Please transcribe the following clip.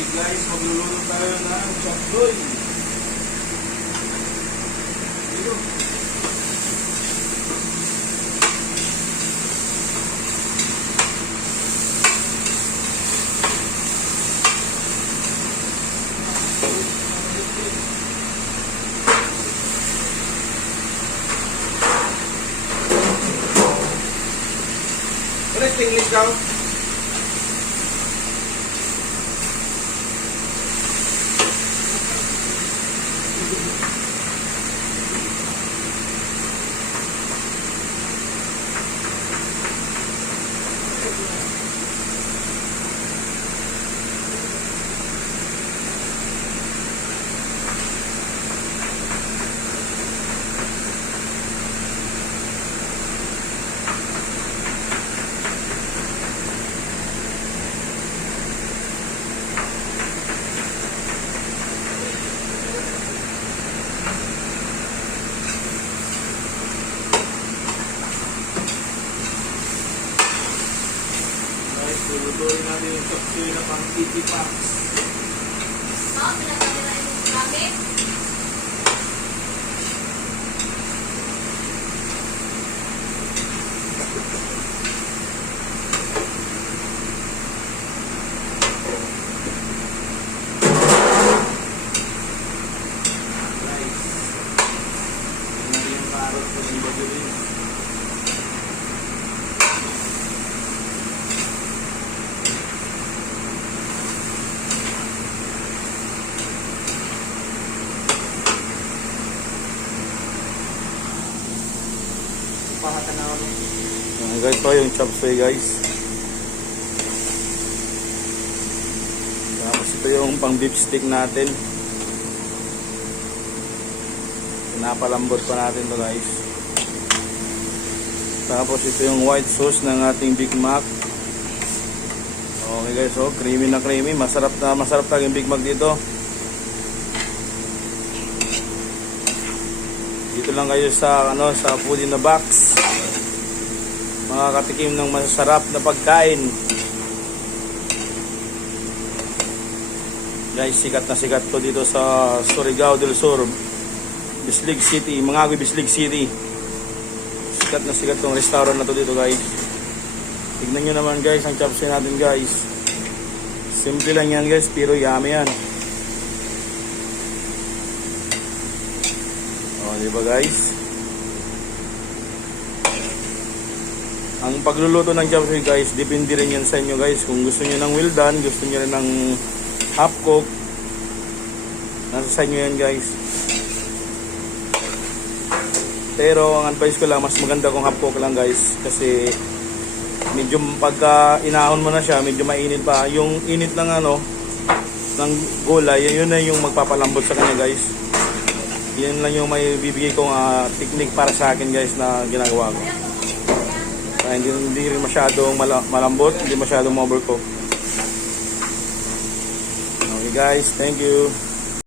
Okay guys, magluluto tayo ng chaploy. Dito. Ano yung English daw? Lulutuin natin yung chapsuy na pang 80 packs. Pinagkakita yung gamit. Nice. Tingnan natin yung carrot ko ng bagurin. Guys, ito yung chapsuy guys. Tapos ito yung pang beef stick natin. Pinapalambot pa natin to guys. Tapos ito yung white sauce ng ating Big Mac. Okay guys, so creamy na creamy. Masarap talaga yung Big Mac dito. Dito lang kayo sa sa Food in a Box. Makakatikim ng masarap na pagkain. Guys, sikat na sikat to dito sa Surigao del Sur, Bislig City, Mangagoy, Bislig City. Sikat na sikat tong restaurant na to dito guys. Tignan nyo naman guys ang chapsuy natin guys. Simple lang yan guys, pero yummy yan. O, diba guys? Ang pagluluto ng chapsuy guys, depende rin yan sa inyo guys. Kung gusto nyo ng well done, gusto nyo rin ng half cook, nasa sa inyo yan guys. Pero ang advice ko lang, mas maganda kung half cook lang guys. Kasi medyo pagka inahon mo na siya, medyo mainit pa. Yung init ng ng gulay, yun na yung magpapalambot sa kanya guys. Yan lang yung may bibigay kong technique para sa akin guys na ginagawa ko. Hindi rin masyadong malambot, hindi masyadong overcook. Okay guys, thank you.